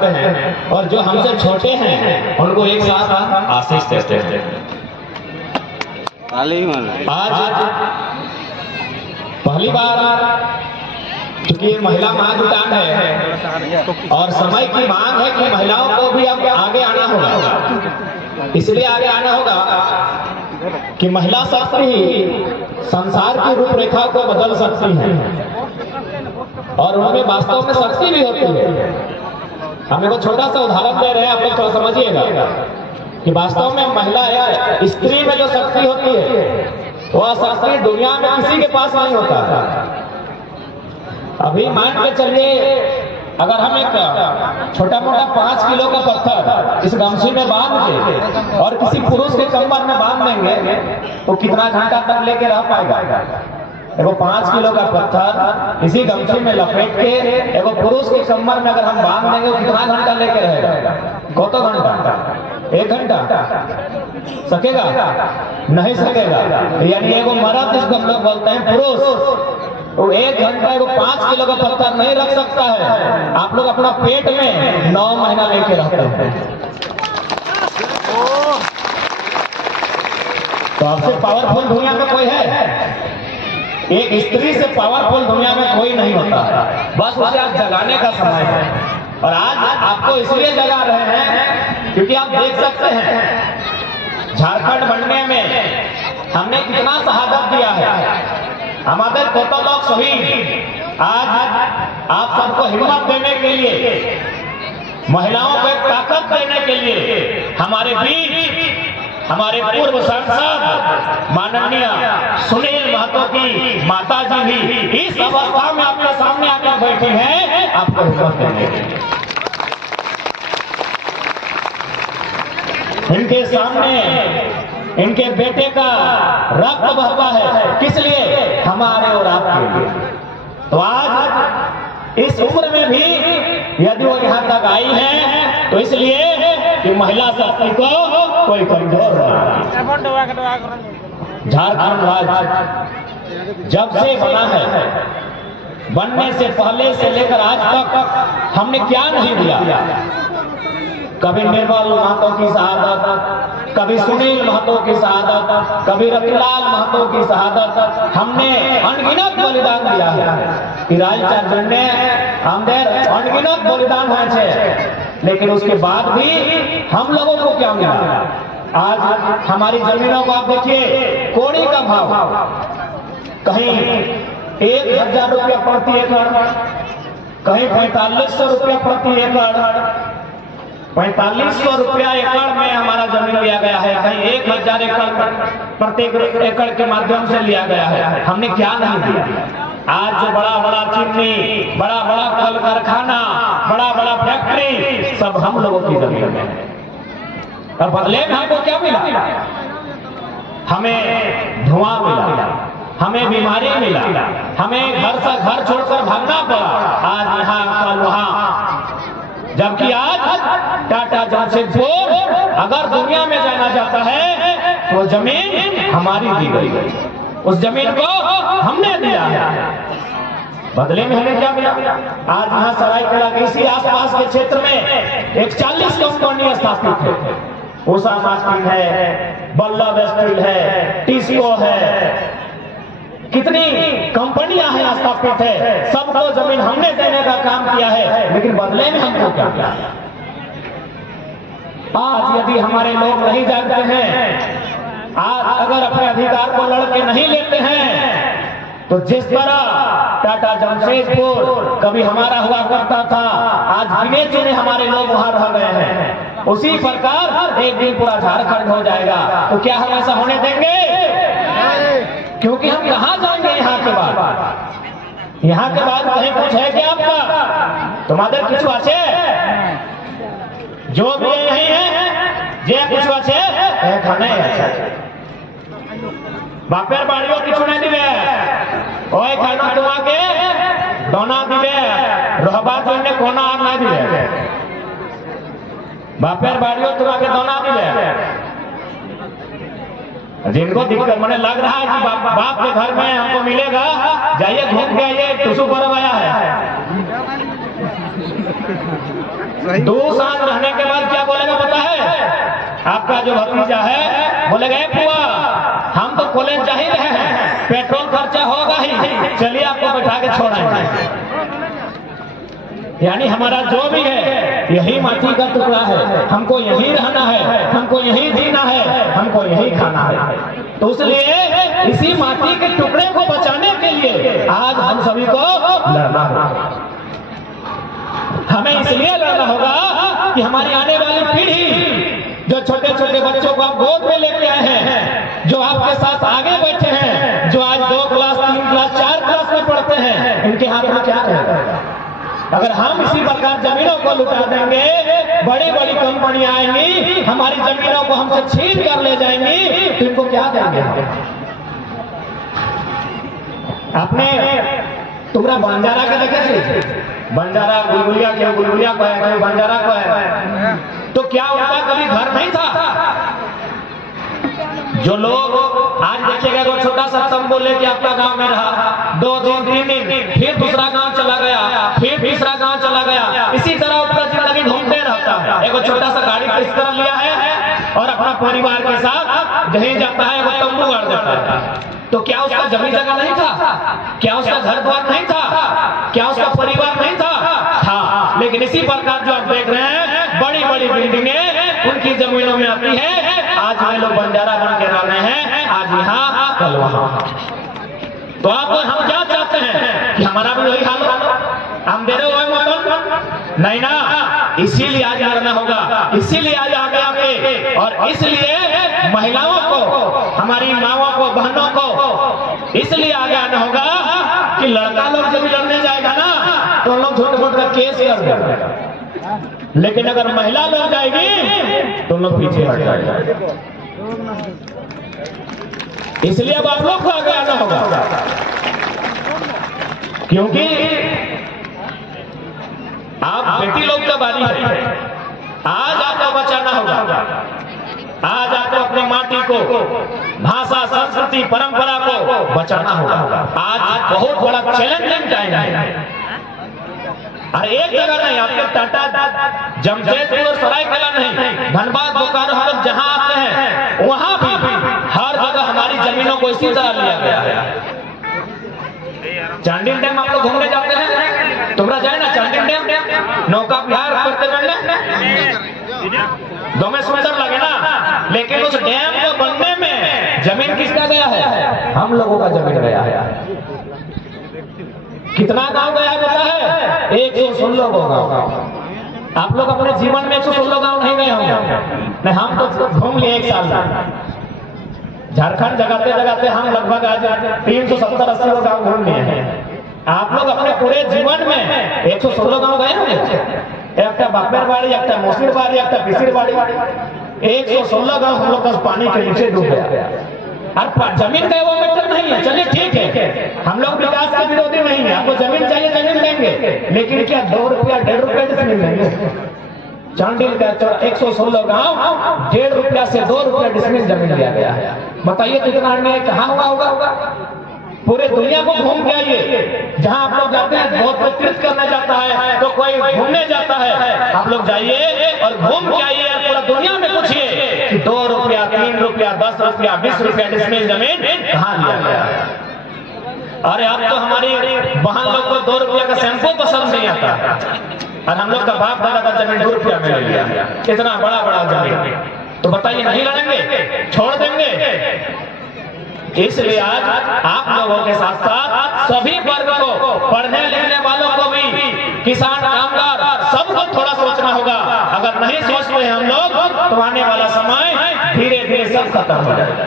करते हैं और जो हमसे छोटे हैं उनको एक साथ आशीष देते हैं। आज पहली बार क्योंकि ये महिला महाजुटान है और समय की मांग है कि महिलाओं को भी अब आगे आना होगा। इसलिए आगे आना होगा कि महिला शक्ति ही संसार की रूपरेखा को बदल सकती है और उनमें वास्तव में शक्ति भी होती है। हम एक छोटा सा उदाहरण दे रहे हैं, आप लोग थोड़ा समझिएगा कि वास्तव में महिला या स्त्री में जो शक्ति होती है वह शक्ति दुनिया में किसी के पास नहीं होता। अभी मान के चलिए अगर हम एक छोटा मोटा 5 किलो का पत्थर इस गमछी में बांध के और किसी पुरुष के कमर में बांध देंगे तो कितना घंटा तक लेके रह पाएगा? देखो 5 किलो का पत्थर इसी गमछी में लपेट के एगो पुरुष के कमर में अगर हम बांध देंगे तो कितना घंटा लेके रहेगा? कतो घंटा? 1 घंटा सकेगा? नहीं सकेगा। यानी एगो मर्द जिसको हम लोग बोलते हैं पुरुष, तो 1 घंटा को 5 किलो का पत्थर नहीं रख सकता है। आप लोग अपना पेट में 9 महीना लेके रहते हैं। तो आपसे पावरफुल दुनिया में कोई है? एक स्त्री से पावरफुल दुनिया में कोई नहीं होता। बस उसे आज जगाने का समय है और आज आपको इसलिए जगा रहे हैं क्योंकि आप देख सकते हैं झारखंड बनने में हमने कितना शहादत दिया है। हमारे कोटो लोग शहीद आज आप सबको हिम्मत देने के लिए, महिलाओं को एक ताकत देने के लिए हमारे बीच हमारे पूर्व सांसद माननीय सुनील महतो की माता जी भी इस अवस्था में आपके सामने आकर बैठी हैं आपको हिम्मत देने के लिए। इनके सामने इनके बेटे का रक्त बहता है, किस लिए? हमारे और आपके लिए। तो आज इस उम्र में भी यदि वो यहाँ तक आई है तो इसलिए कि महिला शक्ति को कोई कमजोर नहीं। झारखंड राज्य जब से बना है, बनने से पहले से लेकर आज तक हमने क्या नहीं दिया? कभी निर्मल महतो की शहादत, कभी सुनील महतो की शहादत, कभी रतिलाल महतो की शहादत, हमने अनगिनत बलिदान दिया है। राजचार ने हमने अनगिनत बलिदान हुए, लेकिन उसके बाद भी हम लोगों को क्या मिला? आज हमारी जमीनों को आप देखिए, कोड़ी का भाव कहीं 1000 रुपया प्रति एकड़, कहीं 4500 रुपया प्रति एकड़, 4500 रुपया एकड़ में हमारा जमीन लिया गया है, कहीं 1000 एकड़ प्रति एकड़ के माध्यम से लिया गया है। हमने क्या नहीं दिया? आज जो बड़ा बड़ा चिमनी, बड़ा बड़ा कल कारखाना, बड़ा बड़ा फैक्ट्री सब हम लोगों की जमीन में है। और बदले में हमको क्या मिला? हमें धुआं मिला, हमें बीमारी मिला, हमें घर से घर छोड़कर भागना पड़ा, आज यहाँ कल वहाँ। जबकि आज टाटा जमशेदपुर अगर दुनिया में जाना चाहता है तो जमीन हमारी दी गई, उस जमीन को हमने दिया है। बदले में हमें क्या मिला? आज यहाँ सरायकेला के इसी आसपास के क्षेत्र में एक 40 कंपनी स्थापित है। उषा मार्टिन है, बल्लभ स्टील है, टीसीओ है, कितनी कंपनियां हैं स्थापित है। सबको जमीन हमने देने का काम किया है, लेकिन बदले में हमको क्या किया? आज यदि हमारे लोग नहीं जानते हैं, आज अगर अपने अधिकार को लड़के नहीं लेते हैं, तो जिस तरह टाटा जमशेदपुर कभी हमारा हुआ करता था, आज गिने चुने हमारे लोग वहां रह गए हैं, उसी प्रकार एक दिन पूरा झारखंड हो जाएगा। तो क्या हम ऐसा होने देंगे? क्योंकि हम कहाँ जाएंगे यहाँ के बाद? यहाँ के बाद कहीं कुछ है क्या आपका? तुम्हारे कुछ আছে? जो भी यही है जे कुछ আছে এখানে আছে। বাপের বাড়িও কিছু নাই দিবে, ওই খানা তোমাকে দনা দিবে, রহবার জন্য কোনা আর না দিবে। বাপের বাড়িও তোমাকে দনা দিবে। जिनको दिक्कत मैंने लग रहा है कि बाप के घर में हमको मिलेगा, जाइए घूम के आइए, टुसू पर्व आया है। 2 साल रहने के बाद क्या बोलेगा पता है? आपका जो भतीजा है बोलेगा फुआ हम तो कॉलेज जा ही रहे हैं, पेट्रोल खर्चा होगा ही, चलिए आपको बैठा के छोड़ाएंगे। यानी हमारा जो भी है यही माटी का टुकड़ा है, हमको यही रहना है, हमको यही जीना है, हमको यही खाना है। तो इसलिए इसी माटी के टुकड़े को बचाने के लिए आज हम सभी को लड़ना होगा। हमें इसलिए लड़ना होगा कि हमारी आने वाली पीढ़ी, जो छोटे छोटे बच्चों को आप गोद में लेके आए हैं, जो आपके साथ आगे बैठे हैं, जो आज 2 क्लास 3 क्लास 4 क्लास में पढ़ते हैं, इनके हाथ में क्या रहेगा? अगर हम इसी प्रकार जमीनों को लुटा देंगे, बड़ी बड़ी कंपनियां आएंगी, हमारी जमीनों को हमसे छीन कर ले जाएंगी, तो इनको क्या देंगे? आपने तुमरा बंजारा के देखे, बंजारा गुलगुलिया क्यों गुलगुलिया को है, बंजारा को है, तो क्या उनका कभी घर नहीं था? जो लोग आज देखिएगा वो छोटा सा तंबू लेके आपका गांव में रहा, 2 दिन 3 दिन, फिर दूसरा गांव चला गया, फिर तीसरा गांव चला गया, इसी तरह उसका जिंदगी घूमते रहता है। एक छोटा सा गाड़ी किस तरह लिया है और अपना परिवार के साथ जहीं जाता है वो तंबू गाड़ देता है। तो क्या उसका जमीन जगह नहीं था? क्या उसका घर द्वार नहीं था? क्या उसका परिवार नहीं था? था। लेकिन इसी प्रकार जो आप देख रहे हैं, बड़ी बड़ी बिल्डिंगें उनकी जमीनों में आती है। आज वे लोग बंजारा बन के रह रहे हैं, आज यहाँ कल वहाँ। तो आप हम क्या चाहते हैं कि हमारा भी वही हाल हो? हम दे रहे हो नहीं ना, इसीलिए आज लड़ना होगा, इसीलिए आज आगे आके, और इसलिए महिलाओं को, हमारी माओं को, बहनों को इसलिए आगे आना होगा कि लड़का लोग जब लड़ने जाएगा ना तो लोग झूठ का केस कर देगा, लेकिन अगर महिला लोग जाएगी तो लोग पीछे हट जाएगा। इसलिए अब आप लोग को आगे आना होगा, क्योंकि आप बेटी लोग का बारी है। आज आपको बचाना होगा, आज आपको अपनी माटी को, भाषा, संस्कृति, परंपरा को बचाना होगा। आज बहुत बड़ा चैलेंजिंग टाइम है। और एक जगह नहीं, आपके टाटा, जमशेदपुर और सरायकेला नहीं, धनबाद, बोकारो, हम जहां आते हैं वहां भी हर जगह हमारी जमीनों को इसी तरह लिया गया है। चांडिल डैम आप लोग घूमने जाते हैं, तुमरा जाए ना चांडिल डैम, नौका विहार करते बनने दो में सुंदर लगे ना, लेकिन उस डैम को बनने में जमीन किसका गया है? हम लोगों का जमीन गया है। कितना गांव गया पता है? 116 गांव। आप लोग अपने जीवन में 116 गांव नहीं गए होंगे। नहीं, हम तो घूम लिए 1 साल में। झारखंड जगाते जगाते हम लगभग आज 370-80 गांव घूम लिए हैं। आप लोग अपने पूरे जीवन में 116 गांव गए होंगे? एक बापेर बाड़ी, एक मोसीर बाड़ी, एक पिसिर बाड़ी, 116 गांव हम लोग का पानी के नीचे डूब गया। और जमीन का वो मैटर नहीं है, चलिए ठीक है, हम लोग विकास के विरोधी नहीं है, आपको जमीन चाहिए जमीन देंगे, लेकिन क्या 2 रुपया 1.5 रुपया डिसमिल देंगे? चांडिल का 116 गांव 1.5 रुपया से 2 रुपया डिसमिल जमीन दिया गया है। बताइए तो इतना अन्याय कहाँ हुआ होगा? पूरे दुनिया को घूम के आइए, जहाँ आप लोग जाते हैं, बहुत कोई तीर्थ करने जाता है तो कोई घूमने जाता है, आप लोग जाइए और घूम के आइए, पूरा दुनिया में पूछिए कि 2 रुपया 3 रुपया 10 रुपया 20 रुपया डिसमिल जमीन कहाँ लिया गया है? अरे अब तो हमारी बहन लोग को 2 रुपया का शैम्पू पसंद नहीं आता, और हम लोग का बाप दादा का जमीन 2 रुपया में ले लिया, इतना बड़ा बड़ा जमीन। तो बताइए नहीं लड़ेंगे? छोड़ देंगे? इसलिए आज आप लोगों के साथ साथ सभी वर्ग को, पढ़ने लिखने वालों को भी, किसान, कामगार, सबको थोड़ा सोचना होगा। अगर नहीं सोचते हम लोग तो आने वाला समय धीरे धीरे सब खत्म हो जाएगा।